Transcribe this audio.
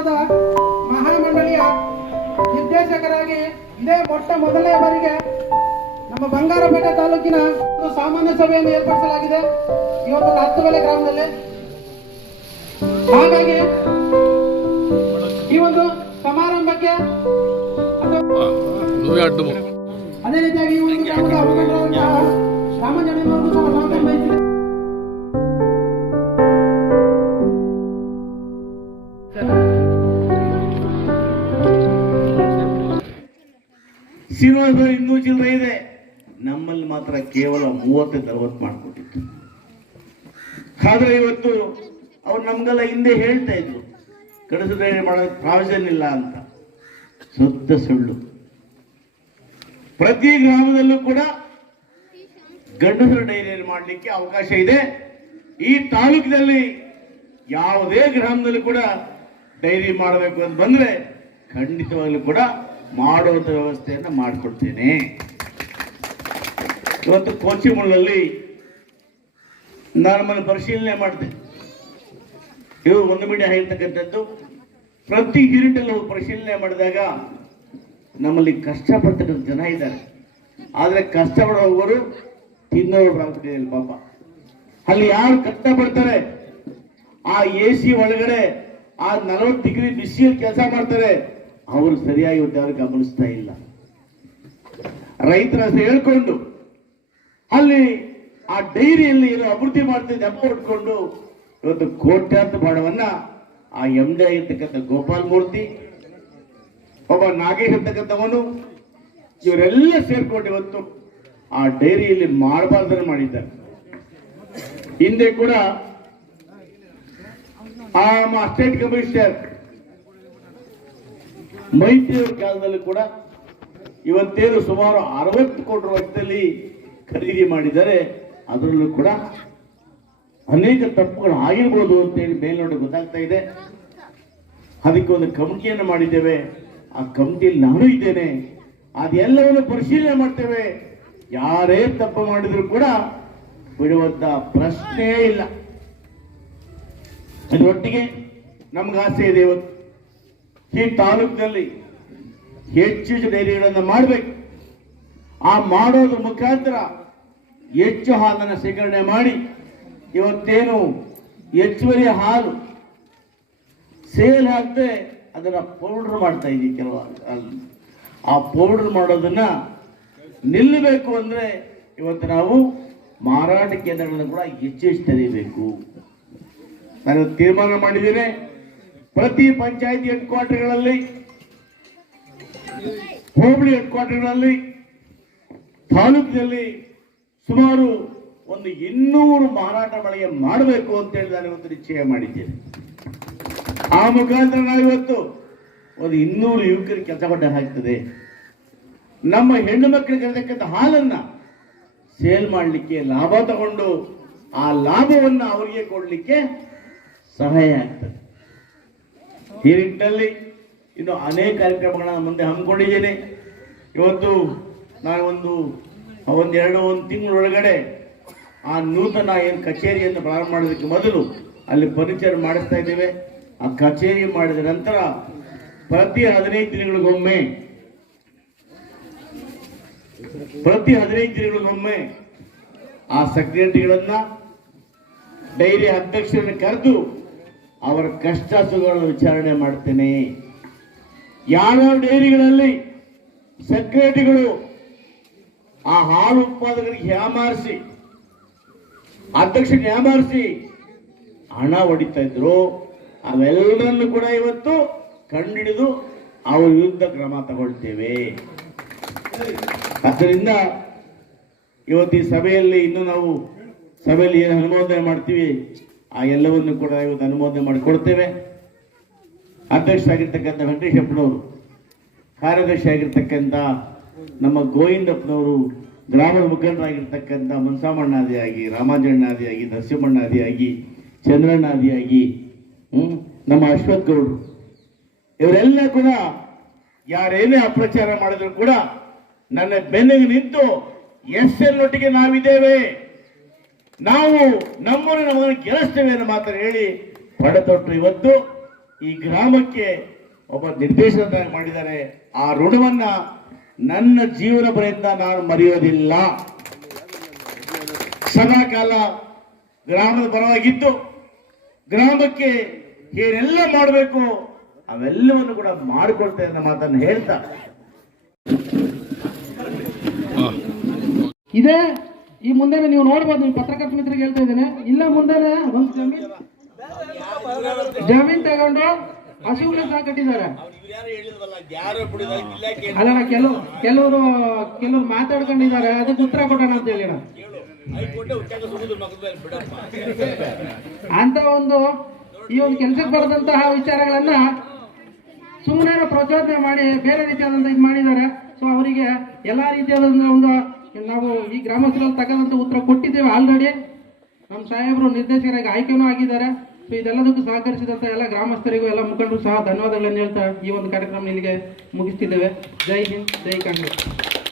ಸಂಘದ ಮಹಾಮಂಡಳಿಯ ನಿರ್ದೇಶಕರಾಗಿ ಇದೇ ಮೊದಲನೇ ಬಾರಿಗೆ ನಮ್ಮ ಬಂಗಾರಪೇಟೆ ತಾಲೂಕಿನ ಒಂದು ಸಾಮಾನ್ಯ ಸಭೆಯನ್ನು ಏರ್ಪಡಿಸಲಾಗಿದೆ ಇವತ್ತು ಹತ್ತುಬೆಲೆ ಗ್ರಾಮದಲ್ಲಿ. ಹಾಗಾಗಿ ಈ ಒಂದು ಸಮಾರಂಭಕ್ಕೆ ಅದೇ ರೀತಿಯಾಗಿ ಈ ಒಂದು ಗ್ರಾಮದ ಮುಖಂಡರಾದಂತಹ ರಾಮಜನವರು ಸಹ ಸ್ವಾಗತ ಬಯಸಿದ್ದಾರೆ. ಶ್ರೀನಿವಾಸ ಇನ್ನೂ ಚಿಲ್ಲರೆ ಇದೆ, ನಮ್ಮಲ್ಲಿ ಮಾತ್ರ ಕೇವಲ 30-40 ಮಾಡಿಕೊಟ್ಟಿತ್ತು. ಆದ್ರೆ ಇವತ್ತು ಅವ್ರು ನಮ್ಗೆಲ್ಲ ಹಿಂದೆ ಹೇಳ್ತಾ ಇದ್ರು ಗಡಸು ಡೈರಿ ಮಾಡೋದಕ್ಕೆ ಪ್ರಾವಿಷನ್ ಇಲ್ಲ ಅಂತ. ಶುದ್ಧ ಸುಳ್ಳು. ಪ್ರತಿ ಗ್ರಾಮದಲ್ಲೂ ಕೂಡ ಗಂಡಸರ ಡೈರಿಯಲ್ಲಿ ಮಾಡಲಿಕ್ಕೆ ಅವಕಾಶ ಇದೆ. ಈ ತಾಲೂಕಿನಲ್ಲಿ ಯಾವುದೇ ಗ್ರಾಮದಲ್ಲೂ ಕೂಡ ಡೈರಿ ಮಾಡಬೇಕು ಅಂತ ಬಂದ್ರೆ ಖಂಡಿತವಾಗ್ಲೂ ಕೂಡ ಮಾಡುವಂತ ವ್ಯವಸ್ಥೆಯನ್ನು ಮಾಡಿಕೊಡ್ತೇನೆ. ಇವತ್ತು ಕೋಚಿಮುಳ್ಳಲ್ಲಿ ನಾನು ಮನೆ ಪರಿಶೀಲನೆ ಮಾಡಿದೆ. ಇವರು ಒಂದು ಮೀಡಿಯಾ ಹೇಳ್ತಕ್ಕಂಥದ್ದು ಪ್ರತಿ ಯೂನಿಟಲ್ಲಿ ಪರಿಶೀಲನೆ ಮಾಡಿದಾಗ ನಮ್ಮಲ್ಲಿ ಕಷ್ಟಪಡ್ತಕ್ಕಂಥ ಜನ ಇದ್ದಾರೆ. ಆದರೆ ಕಷ್ಟಪಡುವವರು ತಿನ್ನೋರು ಪ್ರಾಂತ್ಯದಲ್ಲಿ ಪಾಪ. ಅಲ್ಲಿ ಯಾರು ಕಷ್ಟಪಡ್ತಾರೆ, ಆ AC ಒಳಗಡೆ ಆ 40 ಡಿಗ್ರಿ ಬಿಸಿಯಲ್ಲಿ ಕೆಲಸ ಮಾಡ್ತಾರೆ, ಅವರು ಸರಿಯಾಗಿ ಯಾರು ಗಮನಿಸ್ತಾ ಇಲ್ಲ. ರೈತರ ಹೇಳ್ಕೊಂಡು ಅಲ್ಲಿ ಆ ಡೈರಿಯಲ್ಲಿ ಏನೋ ಅಭಿವೃದ್ಧಿ ಮಾಡ್ತಿದ್ದೆ ಅಪ್ಪ ಹೊಡ್ಕೊಂಡು ಇವತ್ತು ಕೋಟ್ಯಾಂತರ ಹಣವನ್ನ ಆ MD ಆಗಿರ್ತಕ್ಕಂಥ ಗೋಪಾಲ್ ಮೂರ್ತಿ, ಒಬ್ಬ ನಾಗೇಶ್ ಅಂತಕ್ಕಂಥವನು, ಇವರೆಲ್ಲ ಸೇರ್ಕೊಂಡು ಇವತ್ತು ಆ ಡೈರಿಯಲ್ಲಿ ಮಾಡಬಾರ್ದನ್ನು ಮಾಡಿದ್ದಾರೆ. ಹಿಂದೆ ಕೂಡ ಆ ಸ್ಟೇಟ್ ಕಮಿಷನರ್ ಮೈತ್ರಿಯವರ ಕಾಲದಲ್ಲಿ ಕೂಡ ಇವತ್ತೇನು ಸುಮಾರು 60 ಕೋಟಿ ರೂಪಾಯಿ ಖರೀದಿ ಮಾಡಿದರೆ ಅದರಲ್ಲೂ ಕೂಡ ಅನೇಕ ತಪ್ಪುಗಳು ಆಗಿರ್ಬೋದು ಅಂತೇಳಿ ಮೇಲ್ನೋಟ ಗೊತ್ತಾಗ್ತಾ ಇದೆ. ಅದಕ್ಕೆ ಒಂದು ಕಮಿಟಿಯನ್ನು ಮಾಡಿದ್ದೇವೆ. ಆ ಕಮಿಟಿಯಲ್ಲಿ ನಾನು ಇದ್ದೇನೆ. ಅದೆಲ್ಲವನ್ನು ಪರಿಶೀಲನೆ ಮಾಡ್ತೇವೆ. ಯಾರೇ ತಪ್ಪು ಮಾಡಿದ್ರು ಕೂಡ ಬಿಡುವಂತ ಪ್ರಶ್ನೆ ಇಲ್ಲ. ಇದರೊಟ್ಟಿಗೆ ನಮ್ಗೆ ಆಸೆ ಇದೆ, ಇವತ್ತು ಈ ತಾಲೂಕಿನಲ್ಲಿ ಹೆಚ್ಚು ಡೈರಿಗಳನ್ನು ಮಾಡಬೇಕು. ಆ ಮಾಡೋದ್ರ ಮುಖಾಂತರ ಹೆಚ್ಚು ಹಾಲನ್ನು ಶೇಖರಣೆ ಮಾಡಿ ಇವತ್ತೇನು ಹೆಚ್ಚುವರಿ ಹಾಲು ಸೇಲ್ ಆಗದೆ ಅದನ್ನ ಪೌಡರ್ ಮಾಡ್ತಾ ಇದ್ದೀವಿ. ಕೆಲವು ಆ ಪೌಡರ್ ಮಾಡೋದನ್ನ ನಿಲ್ಲಬೇಕು ಅಂದ್ರೆ ಇವತ್ತು ನಾವು ಮಾರಾಟ ಕೇಂದ್ರಗಳನ್ನು ಕೂಡ ಹೆಚ್ಚು ತೆರೀಬೇಕು. ನಾನು ತೀರ್ಮಾನ ಮಾಡಿದ್ದೇನೆ, ಪ್ರತಿ ಪಂಚಾಯತಿ ಹೆಡ್ ಕ್ವಾರ್ಟರ್ಗಳಲ್ಲಿ, ಹೋಬಳಿ ಹೆಡ್ ಕ್ವಾರ್ಟರ್ಗಳಲ್ಲಿ, ತಾಲೂಕಿನಲ್ಲಿ ಸುಮಾರು ಒಂದು 200 ಮಾರಾಟ ಮಳಿಗೆ ಮಾಡಬೇಕು ಅಂತೇಳಿ ನಾನು ಇವತ್ತು ನಿಶ್ಚಯ ಮಾಡಿದ್ದೇನೆ. ಆ ಮುಖಾಂತರ ನಾವು ಇವತ್ತು ಒಂದು 200 ಯುವಕರಿಗೆ ಕೆಲಸ ಕೊಟ್ಟ ಹಾಕ್ತದೆ. ನಮ್ಮ ಹೆಣ್ಣು ಮಕ್ಕಳಿಗೆ ಇರತಕ್ಕಂಥ ಹಾಲನ್ನ ಸೇಲ್ ಮಾಡಲಿಕ್ಕೆ ಲಾಭ ತಗೊಂಡು ಆ ಲಾಭವನ್ನು ಅವರಿಗೆ ಕೊಡಲಿಕ್ಕೆ ಸಹಾಯ ಆಗ್ತದೆ. ಈ ನಿಟ್ಟಿನಲ್ಲಿ ಇನ್ನು ಅನೇಕ ಕಾರ್ಯಕ್ರಮಗಳನ್ನ ಮುಂದೆ ಹಮ್ಮಿಕೊಂಡಿದ್ದೇನೆ. ಇವತ್ತು ನಾನು ಒಂದು ತಿಂಗಳೊಳಗಡೆ ಆ ನೂತನ ಏನು ಕಚೇರಿಯನ್ನು ಪ್ರಾರಂಭ ಮಾಡೋದಕ್ಕೆ ಮೊದಲು ಅಲ್ಲಿ ಫರ್ನಿಚರ್ ಮಾಡಿಸ್ತಾ ಇದ್ದೇವೆ. ಆ ಕಚೇರಿ ಮಾಡಿದ ನಂತರ ಪ್ರತಿ 15 ದಿನಗಳಿಗೊಮ್ಮೆ ಆ ಸೆಕ್ರೆಟರಿಗಳನ್ನ, ಡೈರಿ ಅಧ್ಯಕ್ಷರನ್ನು ಕರೆದು ಅವರ ಕಷ್ಟ ಸುಖಗಳನ್ನು ವಿಚಾರಣೆ ಮಾಡ್ತೇನೆ. ಯಾವ್ಯಾವ ಡೈರಿಗಳಲ್ಲಿ ಸೆಕ್ರೆಟರಿಗಳು ಆ ಹಾಲು ಉತ್ಪಾದಕರಿಗೆ ಯಾಮಾರಿಸಿ, ಅಧ್ಯಕ್ಷರಿಗೆ ಯಾಮಾರಿಸಿ ಹಣ ಹೊಡಿತಾ ಇದ್ರು, ಅವೆಲ್ಲರನ್ನು ಕೂಡ ಇವತ್ತು ಕಂಡುಹಿಡಿದು ಅವರ ವಿರುದ್ಧ ಕ್ರಮ ತಗೊಳ್ತೇವೆ. ಆದ್ದರಿಂದ ಇವತ್ತು ಈ ಸಭೆಯಲ್ಲಿ ಇನ್ನು ನಾವು ಸಭೆಯಲ್ಲಿ ಏನು ಅನುಮೋದನೆ ಮಾಡ್ತೀವಿ ಆ ಎಲ್ಲವನ್ನು ಕೂಡ ಇವತ್ತು ಅನುಮೋದನೆ ಮಾಡಿಕೊಡ್ತೇವೆ. ಅಧ್ಯಕ್ಷರಾಗಿರ್ತಕ್ಕಂಥ ವೆಂಕಟೇಶಪ್ಪನವರು, ಕಾರ್ಯದರ್ಶಿ ಆಗಿರ್ತಕ್ಕಂಥ ನಮ್ಮ ಗೋವಿಂದಪ್ಪನವರು, ಗ್ರಾಮದ ಮುಖಂಡರಾಗಿರ್ತಕ್ಕಂಥ ಮುನ್ಸಾಮಣ್ಣಾದಿಯಾಗಿ, ರಾಮಾಜಣ್ಣಾದಿಯಾಗಿ, ನರಸಿಂಹಣ್ಣಾದಿಯಾಗಿ, ಚಂದ್ರಣ್ಣಾದಿಯಾಗಿ, ನಮ್ಮ ಅಶ್ವಥ್ ಗೌಡರು, ಇವರೆಲ್ಲ ಕೂಡ ಯಾರೇನೇ ಅಪ್ರಚಾರ ಮಾಡಿದ್ರು ಕೂಡ ನನ್ನ ಬೆನ್ನಿಗೆ ನಿಂತು ಎಸ್ಎಲ್ನೊಟ್ಟಿಗೆ ನಾವಿದ್ದೇವೆ, ನಾವು ನಮ್ಮನ್ನು ಗೆಲ್ಲಿಸ್ತೇವೆ ಅನ್ನೋ ಮಾತನ್ನು ಹೇಳಿ ಪಡೆತೊಟ್ಟು ಇವತ್ತು ಈ ಗ್ರಾಮಕ್ಕೆ ಒಬ್ಬ ನಿರ್ದೇಶನ ಮಾಡಿದ್ದಾರೆ. ಆ ಋಣವನ್ನ ನನ್ನ ಜೀವನ ಪರ್ಯಂತ ನಾನು ಮರೆಯೋದಿಲ್ಲ. ಸದಾ ಕಾಲ ಗ್ರಾಮದ ಪರವಾಗಿದ್ದು ಗ್ರಾಮಕ್ಕೆ ಏನೆಲ್ಲ ಮಾಡಬೇಕು ಅವೆಲ್ಲವನ್ನು ಕೂಡ ಮಾಡಿಕೊಳ್ತೇನೆ ಅನ್ನೋ ಮಾತನ್ನು ಹೇಳ್ತಾ ಇದೇ ಈ ಮುಂದೆ ನೀವು ನೋಡ್ಬೋದು, ನೀವು ಪತ್ರಕರ್ತ ಮಿತ್ರರಿಗೆ ಹೇಳ್ತಾ ಇದ್ದೇನೆ, ಇಲ್ಲ ಮುಂದೆ ಒಂದು ಜಮೀನ್ ತಗೊಂಡು ಹಸುಗಳು ಸಹ ಕಟ್ಟಿದ್ದಾರೆ. ಅಲ್ಲ ಕೆಲವರು ಮಾತಾಡ್ಕೊಂಡಿದ್ದಾರೆ, ಅದಕ್ಕೆ ಉತ್ತರ ಕೊಡೋಣ ಅಂತ ಹೇಳಿ ಅಂತ ಈ ಒಂದು ಕೆಲಸಕ್ಕೆ ಬರದಂತಹ ವಿಚಾರಗಳನ್ನ ಸುಮ್ಮನೆ ಪ್ರಚೋದನೆ ಮಾಡಿ ಬೇರೆ ರೀತಿಯಾದಂತ ಇದು ಮಾಡಿದ್ದಾರೆ. ಸೊ ಅವರಿಗೆ ಎಲ್ಲಾ ರೀತಿಯಾದಂತಹ ನಾವು ಈ ಗ್ರಾಮಸ್ಥರಲ್ಲಿ ತಕ್ಕಂತ ಉತ್ತರ ಕೊಟ್ಟಿದ್ದೇವೆ ಆಲ್ರೆಡಿ. ನಮ್ಮ ಸಾಹೇಬರು ನಿರ್ದೇಶಕರಾಗಿ ಆಯ್ಕೆನೂ ಆಗಿದ್ದಾರೆ. ಸೊ ಇದೆಲ್ಲದಕ್ಕೂ ಸಹಕರಿಸಿದಂತ ಎಲ್ಲ ಗ್ರಾಮಸ್ಥರಿಗೂ ಎಲ್ಲ ಮುಖಂಡರು ಸಹ ಧನ್ಯವಾದಗಳನ್ನು ಹೇಳ್ತಾ ಈ ಒಂದು ಕಾರ್ಯಕ್ರಮ ಇಲ್ಲಿಗೆ ಮುಗಿಸ್ತಿದ್ದೇವೆ. ಜೈ ಹಿಂದ್, ಜೈ ಕಾಂಗ್ರೆಸ್.